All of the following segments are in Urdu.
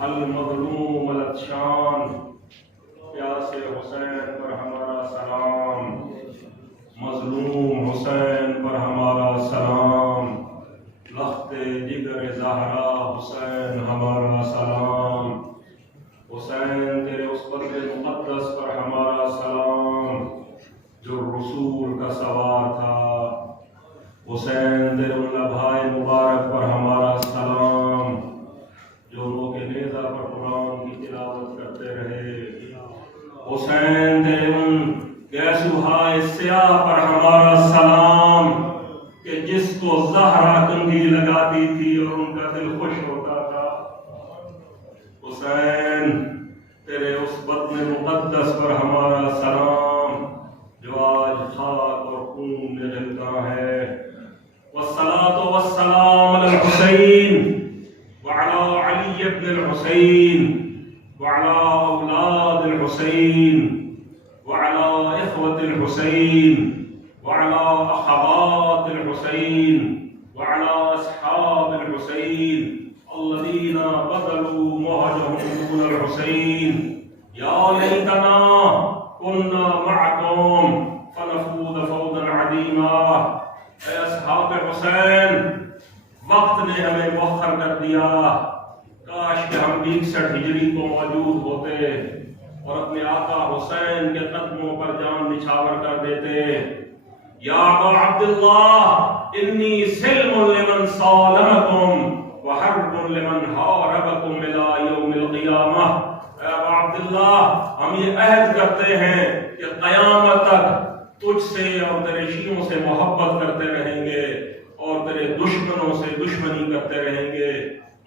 المظلوم العطشان پیاسے حسین پر ہمارا سلام، مظلوم حسین پر ہمارا سلام، لخت جگر زہرا حسین ہمارا سلام، حسین تیرے اس قدر مقدس پر ہمارا سلام جو رسول کا سوار تھا، حسین تیرے ان لبھائے مبارک پر ہمارا سلام جو نو کے نیزہ پر قرآن کی تلاوت کرتے رہے، حسین تیرے ان گیسوہائے سیاہ پر ہمارا سلام کہ جس کو زہرا کنگھی لگاتی تھی اور ان کا دل خوش ہوتا تھا، حسین تیرے اس بدن مقدس پر ہمارا سلام جو آج خاک اور خون میں جلتا ہے، والصلاة والسلام علی الحسین وعلى علي بن الحسين وعلى أولاد الحسين وعلى إخوة الحسين وعلى أخوات الحسين وعلى أصحاب الحسين الذين بذلوا مهجهم دون الحسين، يا ليتنا كنا معكم فنفوز فوزا عظيما۔ اے اصحاب حسین، وقت نے ہمیں مؤخر کر دیا، کاش کہ ہم 61 ہجری کو موجود ہوتے اور اپنے آقا حسین کے قدموں پر جان نچھاور کر دیتے۔ یا ابا عبداللہ انی سلم لمن صالمکم وحرب لمن حاربکم الی یوم القیامہ۔ اے ابا عبداللہ، ہم یہ عہد کرتے ہیں کہ قیامت تک تجھ سے اور تیرے شیعوں سے محبت کرتے رہیں گے اور تیرے دشمنوں سے دشمنی کرتے رہیں گے۔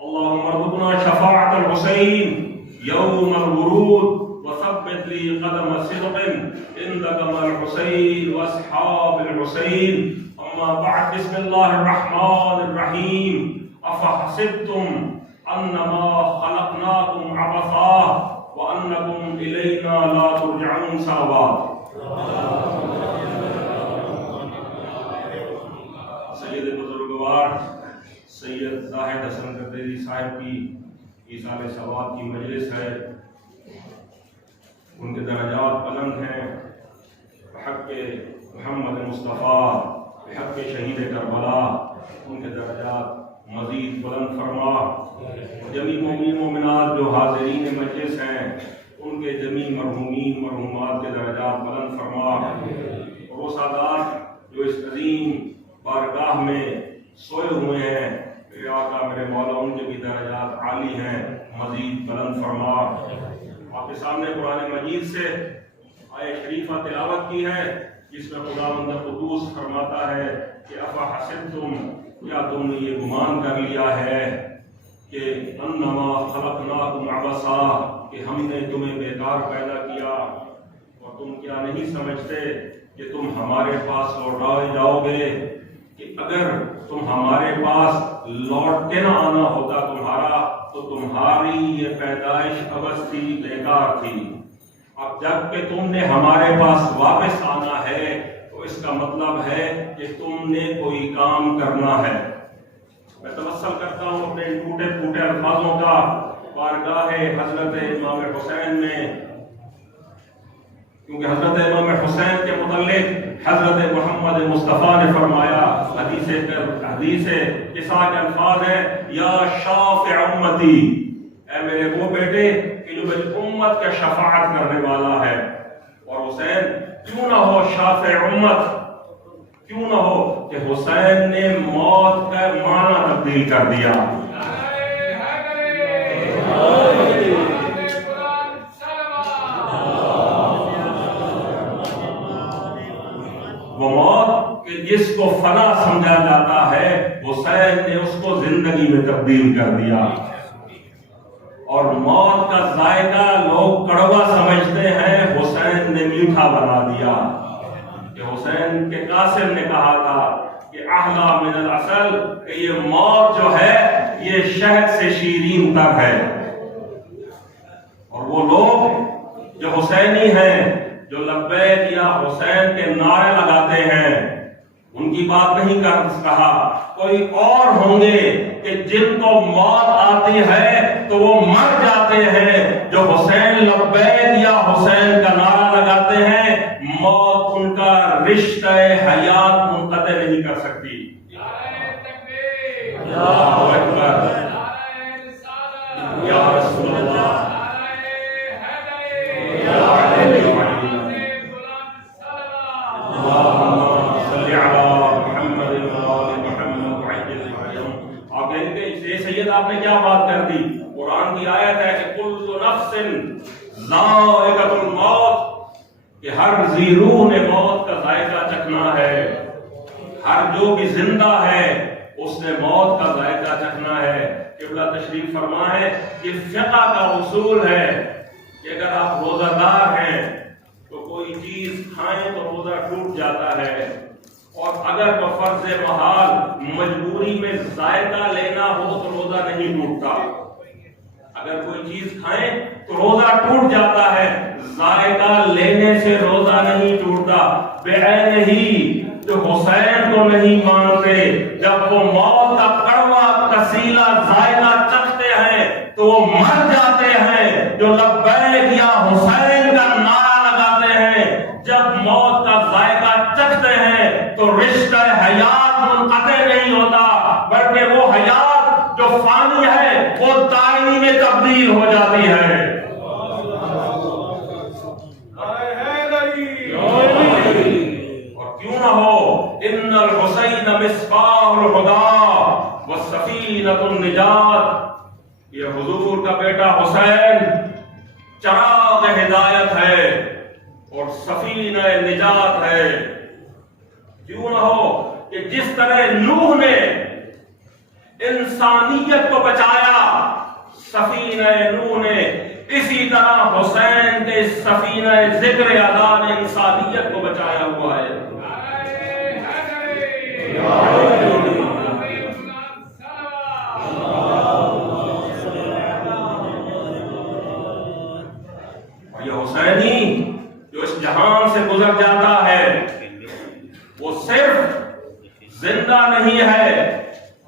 اللہم ارزقنا شفاعت الحسین یوم الورود وثبت لی قدم صدق عندک مع الحسین واصحاب الحسین۔ اما بعد، بسم اللہ الرحمن الرحیم۔ افحسبتم انما خلقناکم عبثا وانکم الینا لا ترجعون۔ صلوات۔ سید بزرگوار سید زاہد حسن قدیری صاحب کی ایصال ثواب کی مجلس ہے، ان کے درجات بلند ہیں، بحق محمد مصطفیٰ، بحق شہید کربلا ان کے درجات مزید بلند فرما۔ جمیع مومنین مومنات جو حاضرین مجلس ہیں ان کے جمیع مرحومین مرحومات کے درجات بلند فرما، اور وہ سادات جو اس عظیم بارگاہ میں سوئے ہوئے ہیں، میرے آقا میرے مولا ان کے بھی درجات عالی ہیں، مزید بلند فرما۔ آپ کے سامنے قرآن مجید سے آیہ شریفہ تلاوت کی ہے جس میں خداوند قدوس فرماتا ہے کہ افحسبتم، کیا تم نے یہ گمان کر لیا ہے کہ انما خلقناکم عبثا، کہ ہم نے تمہیں بیکار پیدا کیا، اور تم کیا نہیں سمجھتے کہ تم ہمارے پاس لوٹائے جاؤ گے، کہ اگر تم ہمارے پاس لوٹ کے نہ آنا ہوتا تمہارا تو تمہاری یہ پیدائش عبث تھی، بیکار تھی۔ اب جب کہ تم نے ہمارے پاس واپس آنا ہے تو اس کا مطلب ہے کہ تم نے کوئی کام کرنا ہے۔ میں توسل کرتا ہوں اپنے ٹوٹے پھوٹے الفاظوں کا بارگاہ حضرت امام حسین میں، کیونکہ حضرت امام حسین کے متعلق حضرت محمد مصطفیٰ نے فرمایا، حدیث قصہ کے الفاظ ہیں، یا شافع امتی، اے میرے وہ بیٹے کہ جو میری امت کا شفاعت کرنے والا ہے۔ اور حسین کیوں نہ ہو شافع امت، کیوں نہ ہو کہ حسین نے موت کا معنی تبدیل کر دیا۔ وہ موت کہ جس کو فنا سمجھا جاتا ہے، حسین نے اس کو زندگی میں تبدیل کر دیا۔ اور موت کا ذائقہ لوگ کڑوا سمجھتے ہیں، حسین نے میٹھا بنا دیا۔ کہ حسین کے قاسم نے کہا تھا کہ احلی من العسل، کہ یہ موت جو ہے یہ شہد سے شیرین تر ہے۔ اور وہ لوگ جو حسینی ہیں، جو لبیک یا حسین کے نعرے لگاتے ہیں، ان کی بات نہیں کہا، کوئی اور ہوں گے کہ جن کو موت آتی ہے تو وہ مر جاتے ہیں جو حسین لبیک یا حسین کا نعرہ لگاتے ہیں، موت ان کا رشتہ حیات منقطع نہیں کر سکتی۔ اللہ اکبر، یا رسول اللہ، آپ نے کیا بات کر دی؟ قرآن کی آیت ہے کہ کل نفس ذائقۃ الموت، کہ ہر ذی روح نے موت کا ذائقہ چکھنا ہے، ہر جو بھی زندہ ہے اس نے موت کا ذائقہ چکھنا ہے۔ قبلہ تشریف فرما ہے کہ فقہ کا اصول ہے کہ اگر آپ روزہ دار ہیں تو کوئی چیز کھائیں تو روزہ ٹوٹ جاتا ہے، اور اگر بفرض محال مجبوری میں ذائقہ لینا ہو تو روزہ نہیں ٹوٹتا۔ اگر کوئی چیز کھائیں تو روزہ ٹوٹ جاتا ہے، ذائقہ لینے سے روزہ نہیں ٹوٹتا۔ بعین ہی جو حسین کو نہیں مانتے، جب وہ موت کا کڑوا کسیلا ذائقہ چکھتے ہیں تو وہ مر جاتے ہیں۔ جو لبیک یا حسین کا نعرہ لگاتے ہیں، جب موت کا ذائقہ چکھتے ہیں تو رشتہ حیات منقطع نہیں ہوتا، بلکہ وہ حیات جو فانی ہے وہ دائمی میں تبدیل ہو جاتی ہے۔ اور کیوں نہ ہو، ان الحسین مصباح الہدی والسفینۃ النجات، یہ حضور کا بیٹا حسین چراغ ہدایت ہے اور سفینہ نجات ہے۔ کیوں نہ ہو کہ جس طرح نوح نے انسانیت کو بچایا سفینہ نوح نے، اسی طرح حسین کے سفینہ ذکر ادا نے انسانیت کو بچایا ہوا ہے۔ اور یہ حسینی جو اس جہان سے گزر جاتا ہے وہ صرف زندہ نہیں ہے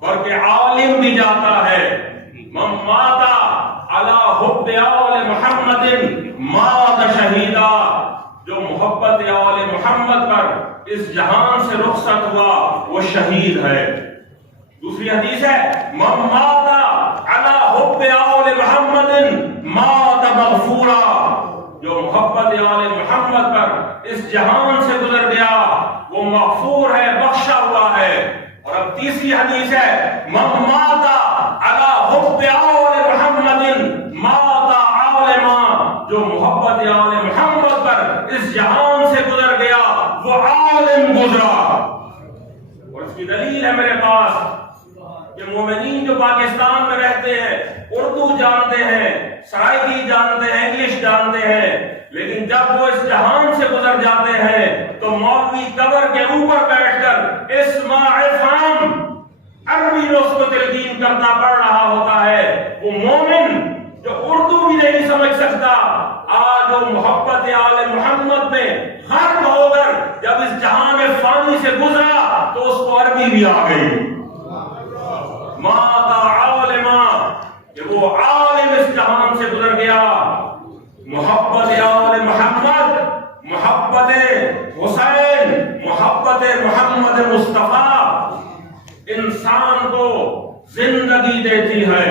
بلکہ عالم بھی جاتا ہے۔ من مات علی حب آل محمد مات شہیدا، جو محبت آل محمد پر اس جہان سے رخصت ہوا وہ شہید ہے۔ دوسری حدیث ہے من مات علی حب آل محمد مات مغفورا، جو محبت آل محمد پر اس جہان سے گزر گیا وہ مغفور ہے، بخشا ہوا ہے۔ اور اب تیسری حدیث ہے من مات علی حب آل محمد مات عالما، جو محبت آل محمد پر اس جہان سے گزر گیا وہ عالم گزرا۔ اور اس کی دلیل ہے میرے پاس کہ مومنین جو پاکستان میں رہتے ہیں اردو جانتے ہیں، سرائکی جانتے ہیں، انگلش جانتے ہیں، لیکن جب وہ اس جہان سے گزر جاتے ہیں تو مولوی قبر کے اوپر بیٹھ کر اسمع افہم عربی میں اس کو تلقین کرنا پڑ رہا ہوتا ہے۔ وہ مومن جو اردو بھی نہیں سمجھ سکتا، آج وہ محبت آل محمد میں غرق ہو کر جب اس جہان فانی سے گزرا تو اس کو عربی بھی آ گئی۔ ماتا عالما، کہ وہ عالم اس جہان سے گزر گیا۔ محبت آل محمد، محبت حسین، محبت محمد مصطفیٰ انسان کو زندگی دیتی ہے۔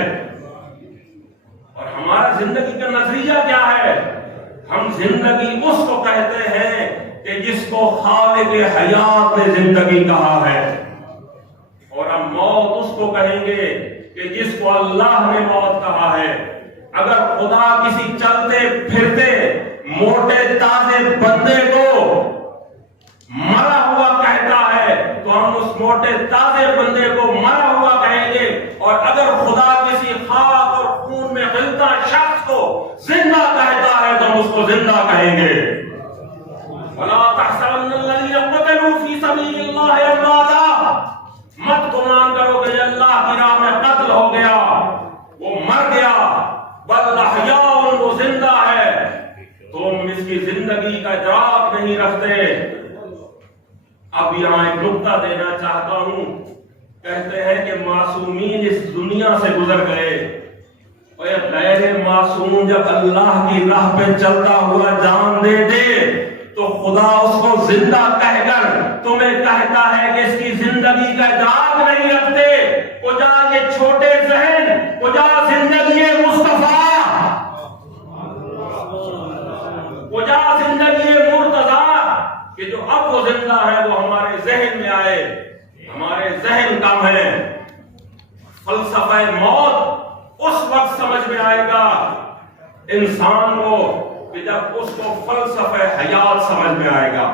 اور ہمارا زندگی کا نظریہ کیا ہے؟ ہم زندگی اس کو کہتے ہیں کہ جس کو خالق حیات نے زندگی کہا ہے، اور ہم موت اس کو کہیں گے کہ جس کو اللہ نے موت کہا ہے۔ اگر خدا کسی چلتے پھرتے موٹے تازے بندے کو مرا ہوا کہتا ہے تو ہم اس موٹے تازے بندے کو مرا ہوا کہیں گے، اور اگر خدا کسی خاک اور خون میں غلطہ شخص کو زندہ کہتا ہے تو ہم اس کو زندہ کہیں گے۔ وَلَا تَحْسَبَنَّ الَّذِينَ قُتِلُوا فِي سَبِيلِ اللَّهِ أَمْوَاتًا، مت گمان کرو کہ اللہ کی راہ میں قتل ہو گیا، وہ مر گیا، بل احیاء، وہ زندہ ہے، تم اس کی زندگی کا ادراک نہیں رکھتے۔ اب یہاں ایک نقطہ دینا چاہتا ہوں، کہتے ہیں کہ معصومین اس دنیا سے گزر گئے، اور غیر ایسے معصوم جب اللہ کی راہ پہ چلتا ہوا جان دے دے تو خدا اس کو زندہ کہہ کر تمہیں کہتا ہے کہ اس کی زندگی کا ادراک نہیں رکھتے. کجا یہ چھوٹے ذہن، کجا زندگی مصطفیٰ، کجا زندگی مرتضیٰ کہ جو اب وہ زندہ ہے وہ ہمارے ذہن میں آئے. ہمارے ذہن کم ہے. فلسفہ موت اس وقت سمجھ میں آئے گا انسان کو کہ جب اس کو فلسفہ حیات سمجھ میں آئے گا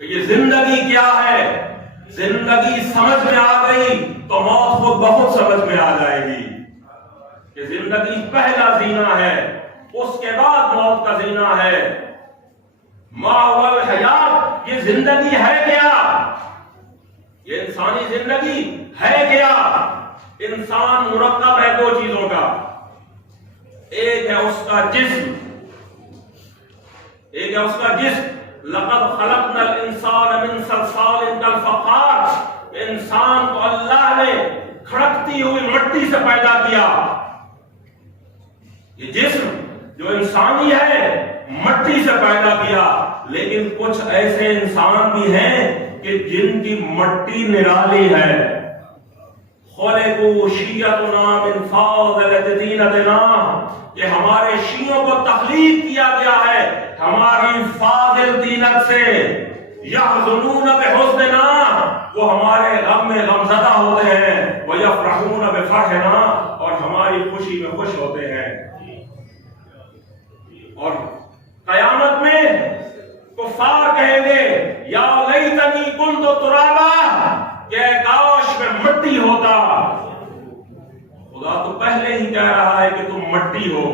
کہ یہ زندگی کیا ہے. زندگی سمجھ میں آ گئی تو موت خود بہت سمجھ میں آ جائے گی کہ زندگی پہلا زینہ ہے، اس کے بعد موت کا زینہ ہے. ما والحیات، یہ زندگی ہے کیا؟ یہ انسانی زندگی ہے کیا؟ انسان مرکب ہے دو چیزوں کا. ایک ہے اس کا جسم، ایک ہے اس کا جسم. لقد خلقنا الانسان من صلصال کالفخار، انسان کو اللہ نے کھڑکتی ہوئی مٹی سے پیدا کیا. یہ جسم جو انسانی ہے مٹی سے پیدا کیا. لیکن کچھ ایسے انسان بھی ہیں کہ جن کی مٹی نرالی ہے. خلقوا شیعتنا من فاضلۃ طینتنا، کہ ہمارے شیعوں کو تخلیق کیا گیا ہے ہماری فاضل طینت سے. یحزنون بحزننا، وہ ہمارے غم میں غمزدہ ہوتے ہیں. ویفرحون بفرحنا، اور ہماری خوشی میں خوش ہوتے ہیں. اور قیامت میں کفار کہیں گے یا لیتنی کنت ترابا، کہ کاش میں مٹی ہوتا. خدا تو پہلے ہی کہہ رہا ہے کہ تم مٹی ہو.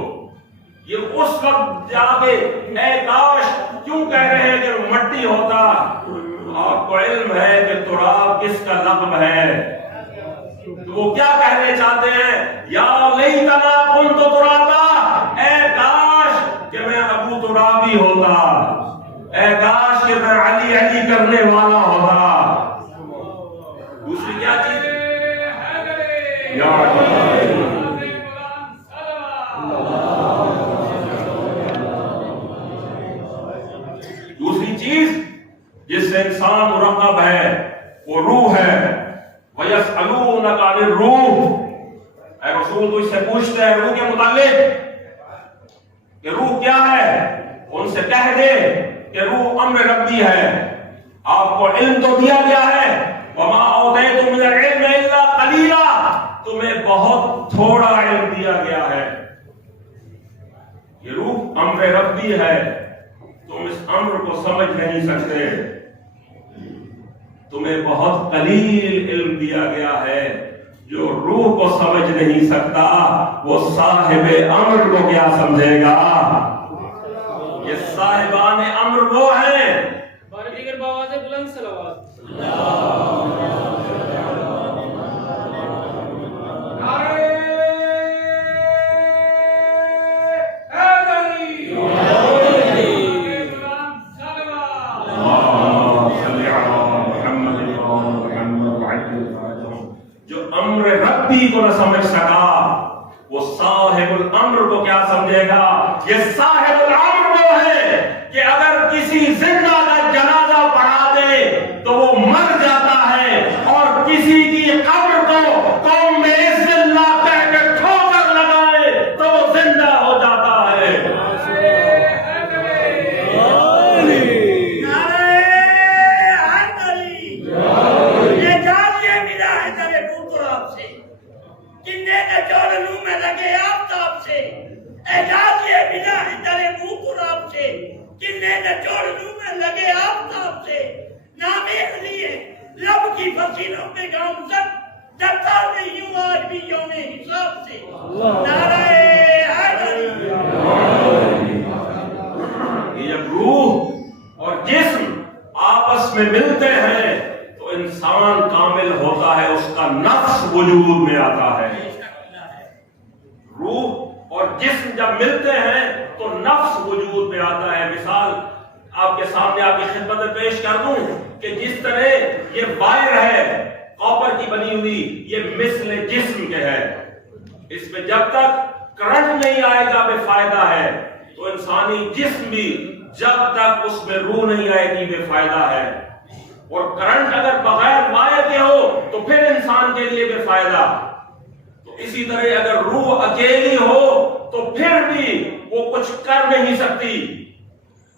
یہ اس وقت جا کے اے کاش کیوں کہہ رہے ہیں کہ مٹی ہوتا؟ آپ کو علم ہے کہ تراب کس کا لقب ہے. تو وہ کیا کہنے چاہتے ہیں؟ یا لیتنا کنت ترابا، اے کاش کہ میں ابو ترابی ہوتا، اے کاش کہ میں علی علی کرنے والا ہوتا. دوسری کیا چیز ہے؟ دوسری چیز جس سے انسان مرکب ہے وہ روح ہے. وَيَسْأَلُونَكَ عَنِ الرُّوحِ، اے رسول تو اس سے پوچھتے ہیں روح کے متعلق کہ روح کیا ہے. ان سے کہہ دے کہ روح امر ربی ہے. آپ کو علم تو دیا گیا ہے، وَمَا أُوتِيتُم مِّنَ الْعِلْمِ إِلَّا قَلِيلًا، تمہیں بہت تھوڑا علم دیا گیا ہے. یہ روح امر ربی ہے، تم اس امر کو سمجھ نہیں سکتے. تمہیں بہت قلیل علم دیا گیا ہے. جو روح کو سمجھ نہیں سکتا وہ صاحب امر کو کیا سمجھے گا؟ یہ صاحبان امر وہ ہیں. دیگر بآواز بلند صلوات. جو امر ربی کو نہ سمجھ سکا وہ صاحب الامر کو کیا سمجھے گا؟ یہ صاحب الامر وہ ہے کہ اگر کسی زندہ کا جنازہ پڑھا دے تو وہ مر جاتا ہے، اور کسی کی قبر کو قوم میں عز اللہ کہہ کے ٹھوکر لگائے تو وہ زندہ ہو جاتا ہے. جب روح اور جسم آپس میں ملتے ہیں تو انسان کامل ہوتا ہے، اس کا نفس وجود میں آتا ہے. روح اور جسم جب ملتے ہیں تو نفس وجود میں آتا ہے. مثال آپ کے سامنے آپ کی خدمت میں پیش کر دوں کہ جس طرح یہ وائر ہے کاپر کی بنی ہوئی، یہ مثل جسم کے ہے. اس میں جب تک کرنٹ نہیں آئے گا بے فائدہ ہے، تو انسانی جسم بھی جب تک اس میں روح نہیں آئے گی بے فائدہ ہے، اور کرنٹ اگر بغیر وائر کے ہو تو پھر انسان کے لیے بے فائدہ۔ تو اسی طرح اگر روح اکیلی ہو تو پھر بھی وہ کچھ کر نہیں سکتی۔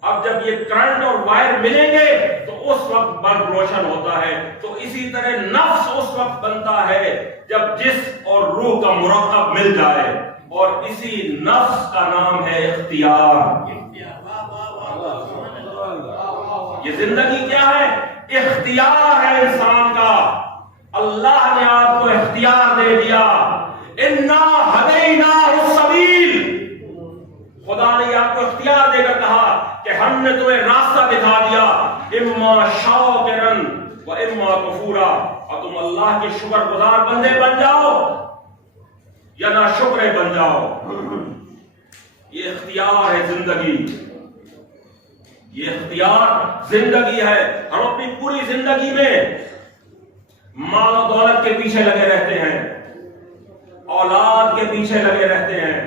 اب جب یہ کرنٹ اور وائر ملیں گے تو اس وقت بلب روشن ہوتا ہے۔ تو اسی طرح نفس اس وقت بنتا ہے جب جسم اور روح کا مرکب مل جائے، اور اسی نفس کا نام ہے اختیار۔ یہ زندگی کیا ہے؟ اختیار ہے انسان کا۔ اللہ نے آپ کو اختیار دے دیا۔ انا ہدیناہ السبیل، خدا نے آپ کو اختیار دے کر کہا کہ ہم نے تمہیں راستہ دکھا دیا، اما شاکرا و اما کفورا، اور تم اللہ کے شکر گزار بندے بن جاؤ یا نہ شکرے بن جاؤ۔ یہ اختیار ہے زندگی، یہ اختیار زندگی ہے۔ ہم اپنی پوری زندگی میں مال و دولت کے پیچھے لگے رہتے ہیں، اولاد کے پیچھے لگے رہتے ہیں۔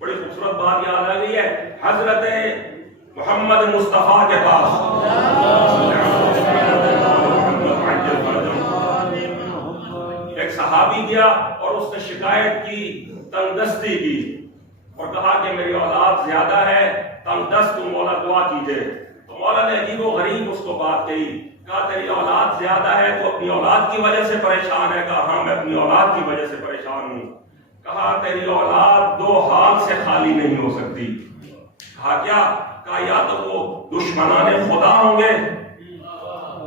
بڑی خوبصورت بات یاد آ گئی ہے حضرت محمد مصطفیٰ کے پاس۔ ایک صحابی گیا اور اس نے شکایت کی، تنگ دستی کی، اور کہا کہ میری اولاد زیادہ ہے، تنگ دست تم مولا دعا کیجئے۔ تو مولا نے عجیب و غریب اس کو بات کہی، کہا تیری اولاد زیادہ ہے تو اپنی اولاد کی وجہ سے پریشان ہے؟ کہا ہاں میں اپنی اولاد کی وجہ سے پریشان ہوں۔ کہا تیری اولاد دو حال سے خالی نہیں ہو سکتی۔ کہا کیا؟ کہا یا تو وہ دشمنان خدا ہوں گے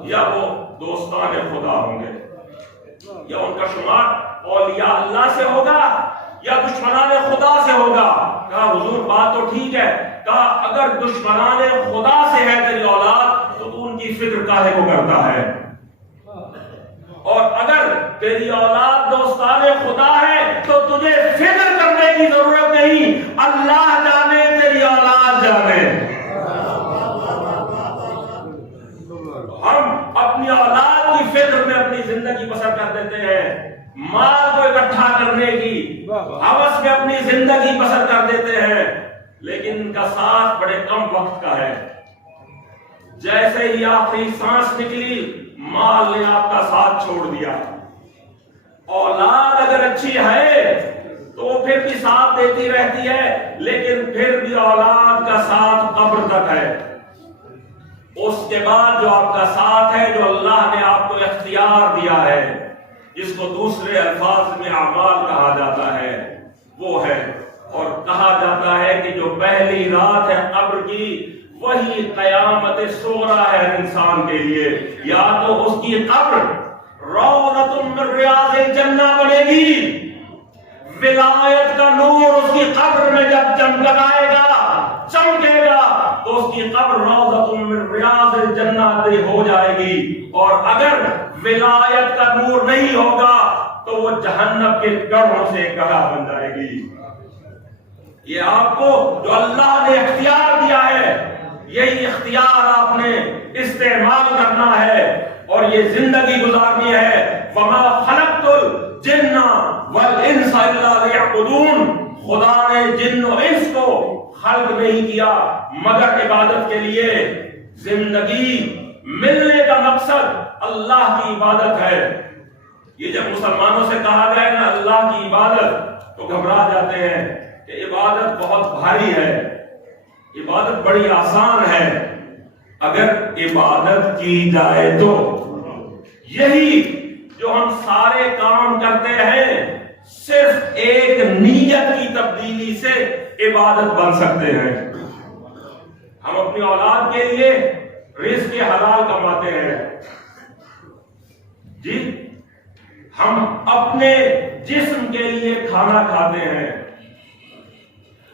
یا وہ دوستان خدا ہوں گے، یا ان کا شمار اولیاء اللہ سے ہوگا یا دشمنان خدا سے ہوگا۔ کہا حضور بات تو ٹھیک ہے۔ کہا اگر دشمنان خدا سے ہے تیری اولاد تو تو ان کی فکر کاہے کو کرتا ہے، اور اگر تیری اولاد دوستان خدا ہے تو تجھے فکر کرنے کی ضرورت نہیں، اللہ جانے تیری اولاد جانے۔ ہم اپنی اولاد کی فکر میں اپنی زندگی بسر کر دیتے ہیں، مال کو اکٹھا کرنے کی ہوس میں اپنی زندگی بسر کر دیتے ہیں، لیکن ان کا ساتھ بڑے کم وقت کا ہے۔ جیسے ہی آخری سانس نکلی مال نے آپ کا ساتھ چھوڑ دیا۔ اولاد اگر اچھی ہے تو وہ پھر بھی ساتھ دیتی رہتی ہے، لیکن پھر بھی اولاد کا ساتھ قبر تک ہے۔ اس کے بعد جو آپ کا ساتھ ہے، جو اللہ نے آپ کو اختیار دیا ہے، جس کو دوسرے الفاظ میں اعمال کہا جاتا ہے، وہ ہے۔ اور کہا جاتا ہے کہ جو پہلی رات ہے قبر کی، وہی قیامت صغریٰ ہے انسان کے لیے۔ یا تو اس کی قبر روضۃ من ریاض الجنہ بنے گی، ولایت کا نور اس کی قبر میں جب چمکائے گا، چمکے گا، تو اس کی قبر روضۃ من ریاض الجنہ ہو جائے گی، اور اگر ولایت کا نور نہیں ہوگا تو وہ جہنم کے گڑھوں سے گڑھا بن جائے گی۔ یہ آپ کو جو اللہ نے اختیار دیا ہے، یہی اختیار آپ نے استعمال کرنا ہے اور یہ زندگی گزارنی ہے۔ وَمَا خَلَقْتُ الْجِنَّ وَالْإِنسَ إِلَّا لِيَعْبُدُونَ، خدا نے جن و انس کو خلق نہیں کیا مگر عبادت کے لیے۔ زندگی ملنے کا مقصد اللہ کی عبادت ہے۔ یہ جب مسلمانوں سے کہا جائے نا اللہ کی عبادت تو گھبرا جاتے ہیں کہ عبادت بہت بھاری ہے، عبادت بڑی آسان ہے۔ اگر عبادت کی جائے تو یہی جو ہم سارے کام کرتے ہیں صرف ایک نیت کی تبدیلی سے عبادت بن سکتے ہیں۔ ہم اپنی اولاد کے لیے رزق حلال کماتے ہیں جی، ہم اپنے جسم کے لیے کھانا کھاتے ہیں،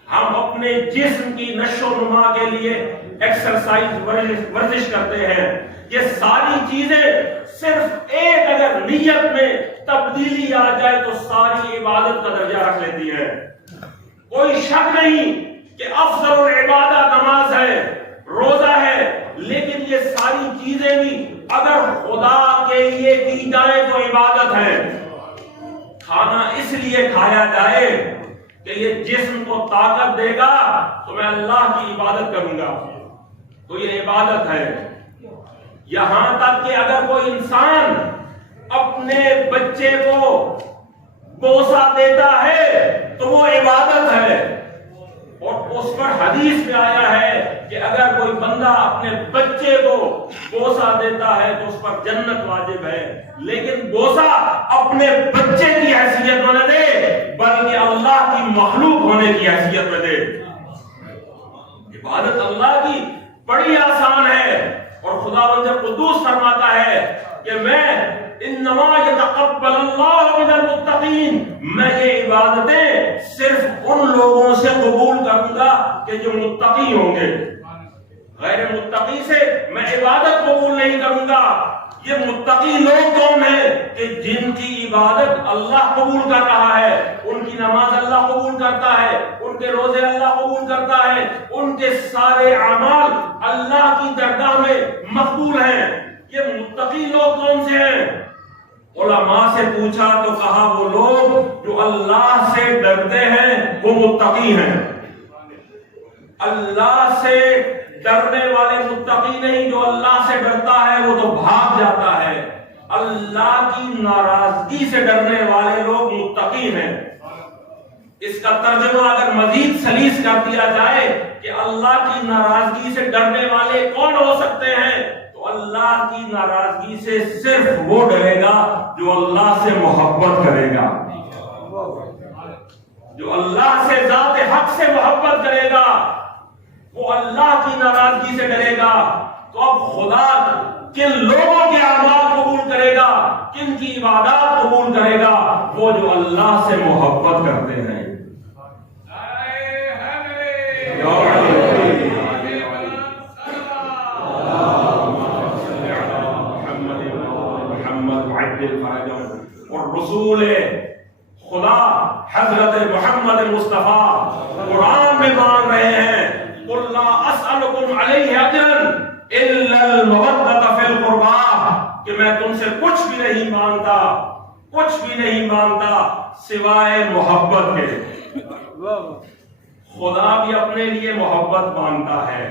ہم اپنے جسم کی نشو و نما کے لیے ایکسرسائز ورزش کرتے ہیں۔ یہ ساری چیزیں صرف ایک اگر نیت میں تبدیلی آ جائے تو ساری عبادت کا درجہ رکھ لیتی ہے۔ کوئی شک نہیں کہ افضل العبادہ نماز ہے، روزہ ہے، لیکن یہ ساری چیزیں بھی اگر خدا کے لیے کی جائے تو عبادت ہے۔ کھانا اس لیے کھایا جائے کہ یہ جسم کو طاقت دے گا تو میں اللہ کی عبادت کروں گا، تو یہ عبادت ہے۔ یہاں تک کہ اگر کوئی انسان اپنے بچے کو بوسہ دیتا ہے تو وہ عبادت ہے، اور اس پر حدیث میں آیا ہے کہ اگر کوئی بندہ اپنے بچے کو بوسہ دیتا ہے تو اس پر جنت واجب ہے، لیکن بوسہ اپنے بچے کی حیثیت میں نہ دے بلکہ اللہ کی مخلوق ہونے کی حیثیت میں دے۔ عبادت اللہ کی بڑی آسان ہے، اور خداوند قدوس فرماتا ہے کہ میں انما یتقبل اللہ من المتقین، میں یہ عبادتیں صرف ان لوگوں سے قبول کروں گا کہ جو متقی ہوں گے، غیر متقی سے میں عبادت قبول نہیں کروں گا۔ یہ متقی لوگ کون ہیں؟ کہ جن کی عبادت اللہ قبول کر رہا ہے، ان کی نماز اللہ قبول کرتا ہے، ان کے روزے اللہ قبول کرتا ہے، ان کے سارے اعمال اللہ کی درگاہ میں مقبول ہیں۔ یہ متقی لوگ کون سے ہیں؟ علماء سے پوچھا تو کہا وہ لوگ جو اللہ سے ڈرتے ہیں وہ متقی ہیں۔ اللہ سے ڈرنے والے متقی نہیں، جو اللہ سے ڈرتا ہے وہ تو بھاگ جاتا ہے۔ اللہ کی ناراضگی سے ڈرنے والے لوگ متقی ہیں۔ اس کا ترجمہ اگر مزید سلیس کر دیا جائے کہ اللہ کی ناراضگی سے ڈرنے والے کون ہو سکتے ہیں، تو اللہ کی ناراضگی سے صرف وہ ڈرے گا جو اللہ سے محبت کرے گا، جو اللہ سے ذات حق سے محبت کرے گا، وہ اللہ کی ناراضگی سے ڈرے گا۔ تو اب خدا کن لوگوں کے اعمال قبول کرے گا، کن کی عبادات قبول کرے گا؟ وہ جو اللہ سے محبت کرتے ہیں۔ اور رسول خدا حضرت محمد مصطفیٰ قرآن میں مان رہے ہیں قُلْ لَا أَسْأَلُكُمْ عَلَيْهِ أَجْرًا إِلَّا الْمَوَدَّةَ فِي الْقُرْبَى، کہ میں تم سے کچھ بھی نہیں مانتا، کچھ بھی نہیں مانتا سوائے محبت کے۔ خدا بھی اپنے لیے محبت مانتا ہے،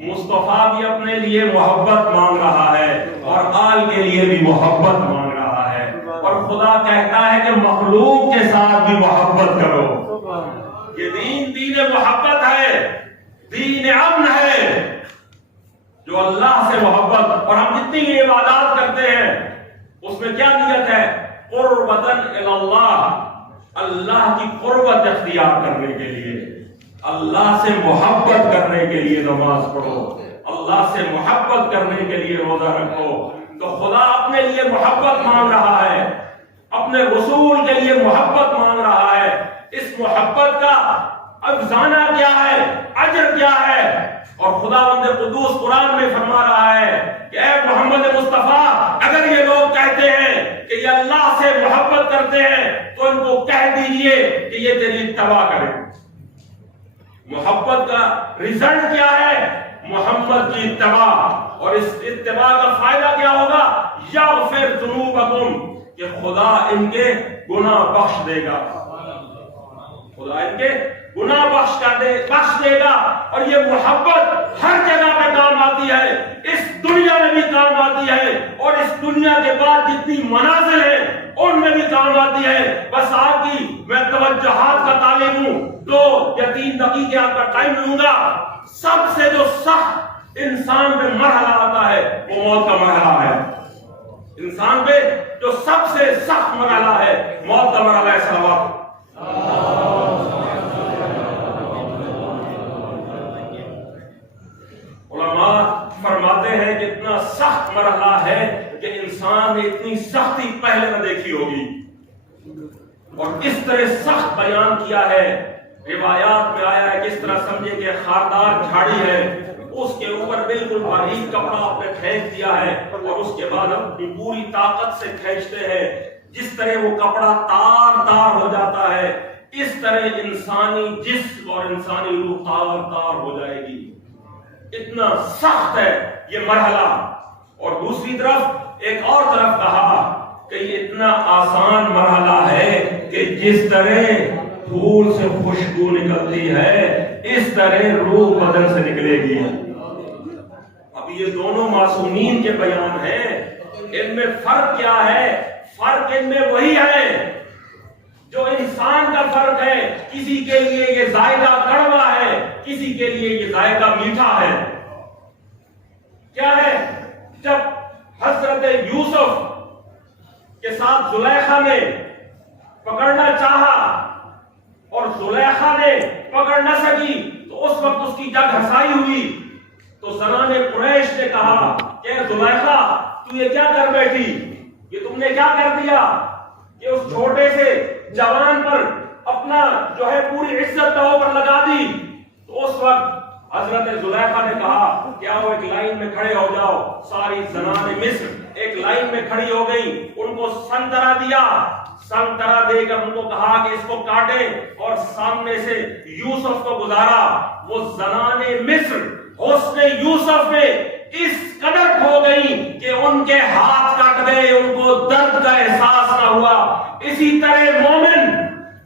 مصطفیٰ بھی اپنے لیے محبت مانگ رہا ہے، اور آل کے لیے بھی محبت مانگ رہا ہے، اور خدا کہتا ہے کہ مخلوق کے ساتھ بھی محبت کرو۔ یہ دین محبت ہے، دین امن ہے، جو اللہ سے محبت۔ اور ہم جتنی عبادات کرتے ہیں اس میں کیا نیت ہے؟ قربتاً الی اللہ، اللہ کی قربت اختیار کرنے کے لیے، اللہ سے محبت کرنے کے لیے نماز پڑھو، اللہ سے محبت کرنے کے لیے روزہ رکھو۔ تو خدا اپنے لیے محبت مانگ رہا ہے، اپنے رسول کے لیے محبت مانگ رہا ہے۔ اس محبت کا افزانہ کیا ہے، اجر کیا ہے؟ اور خداوند قدوس قرآن میں فرما رہا ہے کہ اے محمد مصطفیٰ، اگر یہ لوگ کہتے ہیں کہ یہ اللہ سے محبت کرتے ہیں تو ان کو کہہ دیجئے کہ یہ تیری اتباع کریں۔ محبت کا ریزلٹ کیا ہے؟ محمد کی اتباع۔ اور اس اتباع کا فائدہ کیا ہوگا؟ یغفر ذنوبکم، کہ خدا ان کے گناہ بخش دے گا، خدا ان کے گناہ بخش دے گا۔ اور یہ محبت ہر جگہ پہ کام آتی ہے، اس دنیا میں بھی کام آتی ہے، اور اس دنیا کے بعد جتنی منازل ہیں ان میں بھی کام آتی ہے۔ بس آپ کی میں توجہات کا طالب ہوں، 2 یا 3 دقیقے آپ کا ٹائم لوں گا۔ سب سے جو سخت انسان پہ مرحلہ آتا ہے وہ موت کا مرحلہ ہے۔ انسان پہ جو سب سے سخت مرحلہ ہے موت کا مرحلہ ہے۔ صلوات علماء فرماتے ہیں کہ اتنا سخت مرحلہ ہے کہ انسان نے اتنی سختی پہلے نہ دیکھی ہوگی، اور اس طرح سخت بیان کیا ہے۔ روایات میں آیا ہے کہ اس طرح سمجھے کہ خاردار جھاڑی ہے، اس کے اوپر بالکل باریک کپڑا آپ نے پھینک دیا ہے، اور اس کے بعد اپنی پوری طاقت سے کھینچتے ہیں۔ جس طرح وہ کپڑا تار تار ہو جاتا ہے، اس طرح انسانی جسم اور انسانی روح تار تار ہو جائے گی۔ اتنا سخت ہے یہ مرحلہ۔ اور دوسری طرف ایک اور طرف کہا کہ یہ اتنا آسان مرحلہ ہے کہ جس طرح پھول سے خوشبو نکلتی ہے اس طرح روح بدن سے نکلے گی. اب یہ دونوں معصومین کے بیان ہیں. ان میں فرق کیا ہے؟ فرق ان میں وہی ہے جو انسان کا فرق ہے. کسی کے لیے یہ ذائقہ کڑوا ہے, کسی کے لیے یہ ذائقہ میٹھا ہے. کیا ہے؟ جب حضرت یوسف کے ساتھ زلیخا نے پکڑنا چاہا اور زلیخا نے پکڑ نہ سکی تو اس وقت اس کی جگ ہسائی ہوئی. تو زنان قریش نے کہا کہ زلیخا تو یہ کیا کر بیٹھی, یہ تم نے کیا کر دیا کہ اس چھوٹے سے جوان پر اپنا جو ہے پوری عزت داؤ پر لگا دی. تو اس وقت حضرت زلیخا نے کہا کہ آؤ ایک لائن میں کھڑے ہو جاؤ. ساری زنان مصر ایک لائن میں کھڑی ہو گئی. ان کو سنترا دیا, سنترا دے کر ان کو کہا کہ اس کو کاٹے اور سامنے سے یوسف کو گزارا. وہ زنان مصر حسن یوسف میں اس قدر کھو گئی کہ ان کے ہاتھ کٹ گئے, ان کو درد کا احساس نہ ہوا. اسی طرح مومن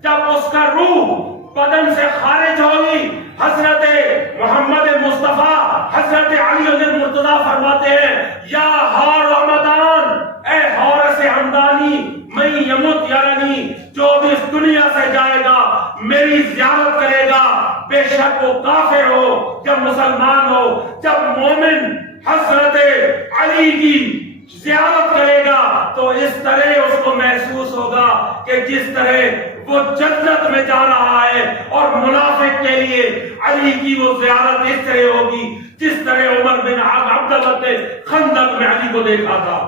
جب اس کا روح بدن سے خارج ہوگی, حضرت محمد مصطفیٰ حضرت علی المرتضیٰ فرماتے ہیں یا ہار رمضان, اے حورس ہمدانی میں یمت یرنی, جو بھی اس دنیا سے جائے گا میری زیارت کرے گا بے شک وہ کافر ہو یا مسلمان ہو. جب مومن حضرت علی کی زیارت کرے گا تو اس طرح اس کو محسوس ہوگا کہ جس طرح وہ جنت میں جا رہا ہے, اور منافق کے لیے علی کی وہ زیارت اس طرح ہوگی جس طرح عمر بن عبداللہ نے خندق میں علی کو دیکھا تھا.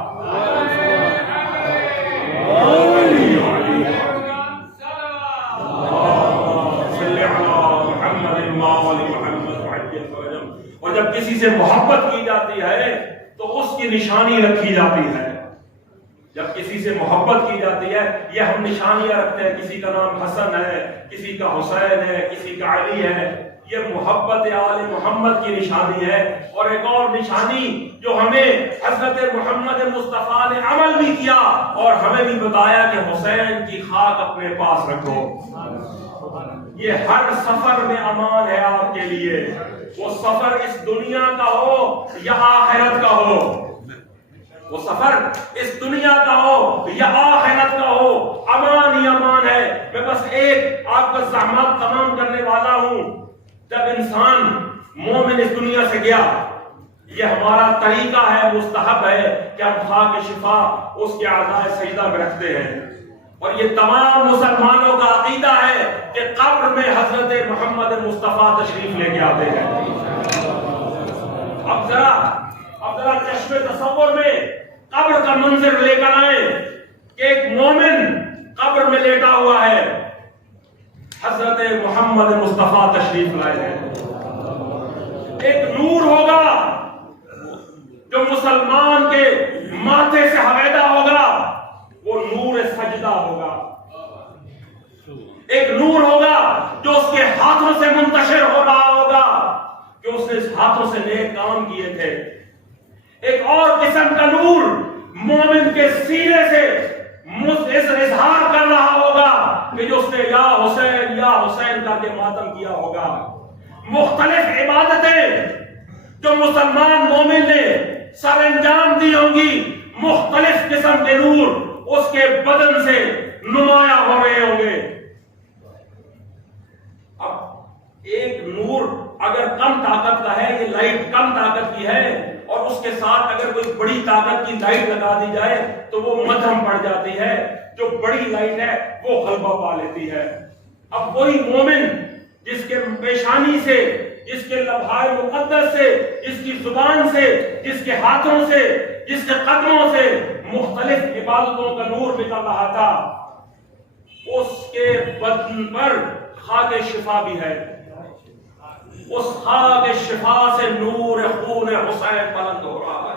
اور جب کسی سے محبت کی جاتی ہے تو اس کی نشانی رکھی جاتی ہے. جب کسی سے محبت کی جاتی ہے یہ ہم نشانیاں رکھتے ہیں, کسی کا نام حسن ہے, کسی کا حسین ہے, کسی کا علی ہے. یہ محبت آل محمد کی نشانی ہے. اور ایک اور نشانی جو ہمیں حضرت محمد مصطفیٰ نے عمل بھی کیا اور ہمیں بھی بتایا کہ حسین کی خاک اپنے پاس رکھو. یہ ہر سفر میں امان ہے آپ کے لیے, وہ سفر اس دنیا کا ہو یا آخرت کا ہو. وہ سفر اس دنیا کا ہو یا آخرت کا ہو, امان ہی امان ہے. میں بس ایک آپ کا زحمت تمام کرنے والا ہوں. جب انسان مومن اس دنیا سے گیا, یہ ہمارا طریقہ ہے, مستحب ہے کہ ہم خاک شفا اس کے اعضائے سجدہ میں رکھتے ہیں. اور یہ تمام مسلمانوں کا عقیدہ ہے کہ قبر میں حضرت محمد مصطفیٰ تشریف لے کے آتے ہیں. اب ذرا چشم تصور میں قبر کا منظر لے کر آئیں کہ ایک مومن قبر میں لیٹا ہوا ہے, حضرت محمد مصطفیٰ تشریف لائے ہیں. ایک نور ہوگا جو مسلمان کے ماتھے سے حویدہ ہوگا, وہ نور سجدہ ہوگا. ایک نور ہوگا جو اس کے ہاتھوں سے منتشر ہو رہا ہوگا کہ اس نے اس ہاتھوں سے نیک کام کیے تھے. ایک اور قسم کا نور مومن کے سینے سے اظہار کر رہا ہوگا کہ جو اس نے یا حسین کر کے ماتم کیا ہوگا. مختلف عبادتیں جو مسلمان مومن نے سر انجام دی ہوں گی, مختلف قسم کے نور اس کے بدن سے نمایاں ہو رہے ہوں گے. اب ایک نور اگر کم طاقت کا ہے, یہ لائٹ کم طاقت کی ہے, اور اس کے ساتھ اگر کوئی بڑی طاقت کی لائٹ لگا دی جائے تو وہ مدھم پڑ جاتی ہے. جو بڑی لائٹ ہے وہ غلبہ پا لیتی ہے. اب وہی مومن جس کے پیشانی سے, جس کے لبھائے مقدس سے, جس کی زبان سے, جس کے ہاتھوں سے, جس کے قدموں سے مختلف عبادتوں کا نور نکل رہا تھا, اس کے بدن پر خاک شفا بھی ہے. اس خاک شفا سے نور خون حسین بلند ہو رہا ہے.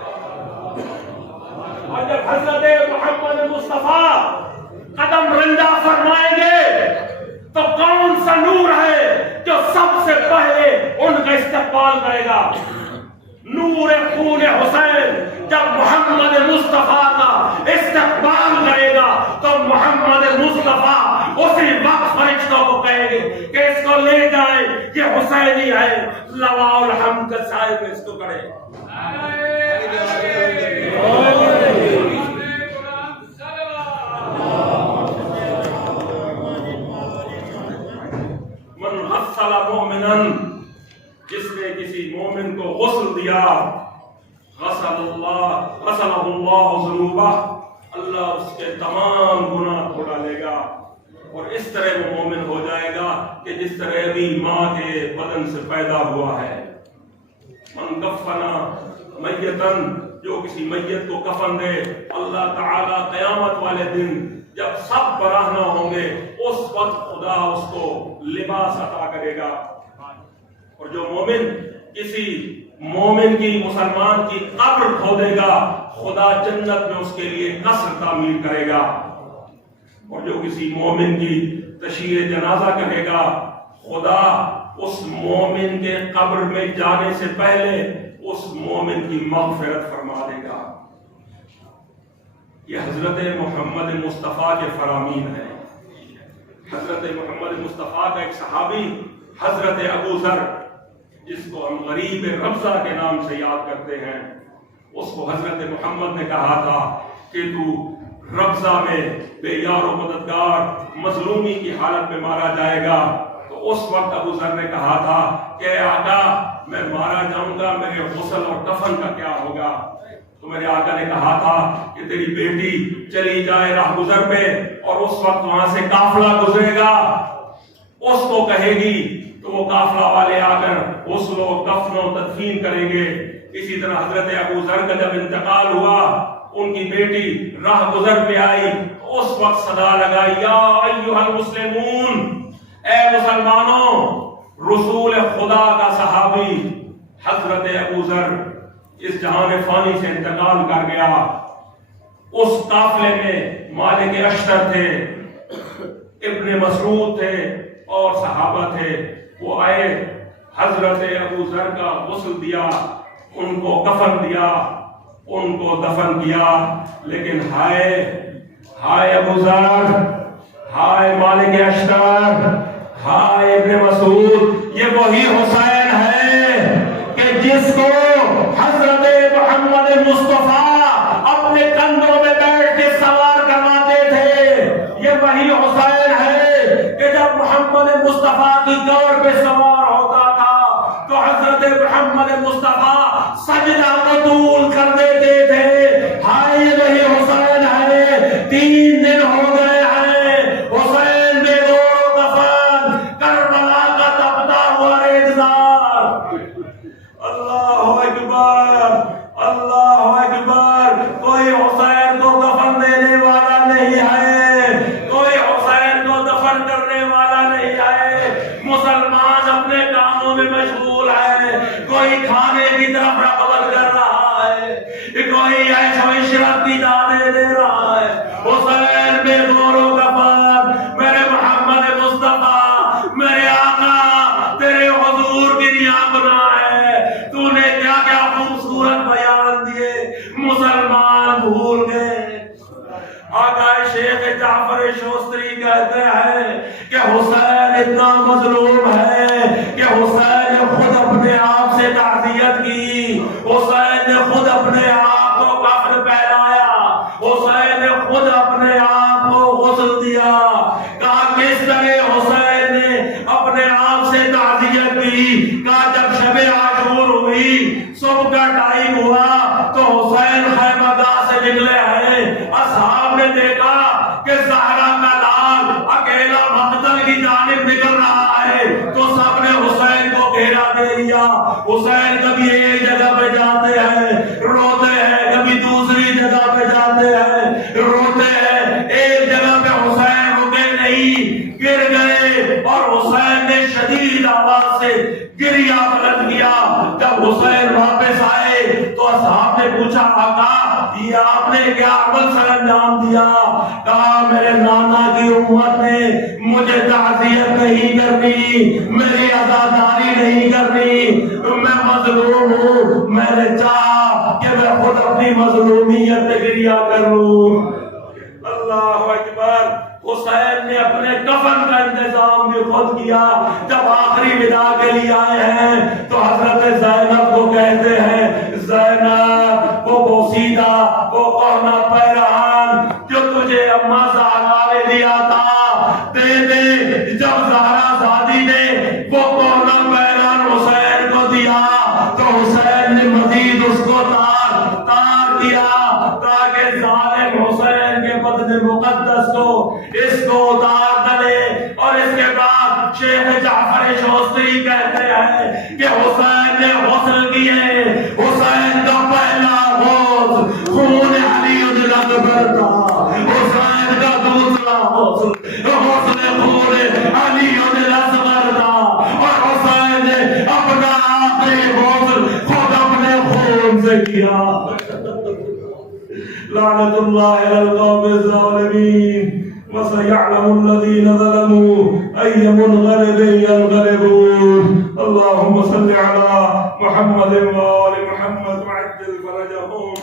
اور جب حضرت محمد مصطفیٰ قدم رنجہ فرمائیں گے تو کون سا نور ہے جو سب سے پہلے ان کا استقبال کرے گا؟ نور خون حسین جب محمد مصطفیٰ کا استقبال کرے گا تو محمد مصطفیٰ اسی وقت فرشتوں کو کہیں گے کہ اس کو لے جائیں، یہ حسینی ہے، لواء الحمد کا صاحب اس کو کرے۔ من غسل مومنا، جس نے کسی مومن کو غسل دیا، غسلہ اللہ ذنوبہ، اللہ اس کے تمام گناہ دھو ڈالے گا، اور اس طرح وہ مومن ہو جائے گا کہ جس طرح ابھی ماں کے بدن سے پیدا ہوا ہے۔ من کفنا میتن، جو کسی میت کو کفن دے، اللہ تعالیٰ قیامت والے دن جب سب براہنا ہوں گے اس وقت خدا اس کو لباس عطا کرے گا۔ اور جو مومن کسی مومن کی، مسلمان کی قبر کھودے گا، خدا جنت میں اس کے لیے قصر تعمیر کرے گا۔ اور جو کسی مومن کی تشییع جنازہ کرے گا، خدا اس مومن کے قبر میں جانے سے پہلے اس مومن کی مغفرت فرما دے گا۔ یہ حضرت محمد مصطفیٰ کے فرامین ہیں۔ حضرت محمد مصطفیٰ کا ایک صحابی حضرت ابو ذر، جس کو ہم غریب ربضہ کے نام سے یاد کرتے ہیں، اس کو حضرت محمد نے کہا تھا کہ تو ربضہ میں بے یار و مددگار مظلومی کی حالت میں مارا جائے گا۔ تو اس وقت ابو ذر نے کہا تھا کہ آقا میں مارا جاؤں گا، میرے غسل اور کفن کا کیا ہوگا؟ تو میرے آقا نے کہا تھا کہ تیری بیٹی چلی جائے راہ گزر پہ، اور اس وقت وہاں سے قافلہ گزرے گا، اس کو کہے گی تو وہ قافلہ والے آ کر غسل و کفن و تدفین کریں گے۔ اسی طرح حضرت ابو ذر کا جب انتقال ہوا، ان کی بیٹی راہ گزر پہ آئی، اس وقت صدا لگائی، یا ایھا المسلمون، اے مسلمانوں، رسول خدا کا صحابی حضرت ابو ذر اس جہان فانی سے انتقال کر گیا۔ اس قافلے میں مالک اشتر تھے، ابن مسعود تھے اور صحابہ تھے۔ وہ آئے، حضرت ابو ذر کا غسل دیا، ان کو کفن دیا، ان کو دفن کیا، لیکن ہائے ابو ذر، ہائے مالک اشتر، ہائے ابن مسعود، یہ وہی حسین ہے کہ جس کو حضرت محمد مصطفیٰ اپنے کندھوں میں بیٹھ کے سوار کرواتے تھے۔ یہ وہی حسین ہے کہ جب محمد مصطفیٰ کی گور پہ سوار ہوتا تھا تو حضرت محمد مصطفیٰ سجدہ کو طول کر دیتے تھے۔ ہائے یہ وہی حسین ہے، 3 دن ہو گئے ہیں حسین بے گور و کفن، کربلا کا تپتا ہوا ریگزار۔ اللہ اکبر، اللہ اکبر، کوئی حسین کو کفن دینے والا نہیں ہے، کوئی حسین کو دفن کرنے والا نہیں ہے۔ مسلمان اپنے کاموں میں مشغول ہے، کوئی کھانے کی طرف رغبت کر رہا ہے، کوئی عیش و عشرت کی دعوت دے رہا ہے۔ حسین بے گور و کفن، میرے محمد مصطفیٰ، میرے آقا، تیرے حضور کی ریا گناہ ہے، تو نے کیا کیا خوبصورت بیان دیے، مسلمان بھول گئے۔ آقا شیخ جعفر شوستری کہتے ہیں کہ حسین اتنا مظلوم ہے کہ حسین نے خود اپنے آپ سے تعزیت کی، حسین نے خود اپنے آپ کو کفن پہنایا، حسین نے خود اپنے آپ کو غسل دیا۔ کہا کس طرح حسین نے اپنے آپ سے تعزیت کی؟ کہا جب شب عاشور ہوئی، صبح کا ٹائم ہوا تو حسین خیمہ گاہ سے نکلے ہیں، اصحاب نے دیکھا کہ زہرا کا لال اکیلا مقتل کی جانب نکل رہا ہے، تو سب نے حسین کو گھیرا دے لیا۔ حسین کبھی ایک جگہ پہ جاتے ہیں روتے ہیں، کبھی دوسری جگہ پہ جاتے ہیں روتے ہیں، ایک جگہ پہ حسین رکے نہیں، گر گئے، اور حسین نے شدید آواز سے گریہ بلند کیا۔ جب حسین واپس آئے تو اصحاب نے پوچھا آقا کیا، آپ نے کیا عمل سر انجام دیا؟ کہا میرے نانا کی امت نے مجھے تعزیت نہیں کرنی، میری عزاداری نہیں کرنی، میں مظلوم ہوں، میں نے چاہا کہ میں خود اپنی مظلومیت گریہ کروں۔ اللہ اکبر۔ حسین نے اپنے کفن کا انتظام بھی خود کیا۔ جب آخری ودا کے لیے آئے ہیں تو حضرت زینب کو کہتے ہیں زینب وہ بوسیدہ وہ قرنہ پیرہان جو تجھے اماں زہرا نے دیا تھا دے دے۔ جب زہرا زادی نے وہ قرنہ پیرہان حسین کو دیا تو حسین نے مزید اس کو تار کیا تاکہ ظالم حسین کے بدن مقدس کو اس کو اتار ڈلے۔ اور اس کے بعد شیخ جعفر شوستری کہتے ہیں کہ حسین نے غسل کیے، حسین کا پہلا غسل خون علی الاکبر تھا، حسین کا دوسرا غسل خون علی الاصغر تھا، اور حسین نے اپنا آخری غسل خود اپنے خون سے کیا۔ لعنت اللہ علی القوم الظالمین وسيعلم الذين ظلموا أي منغلب ينغلبون۔ اللهم صل على محمد وآل محمد وعجل فرجهم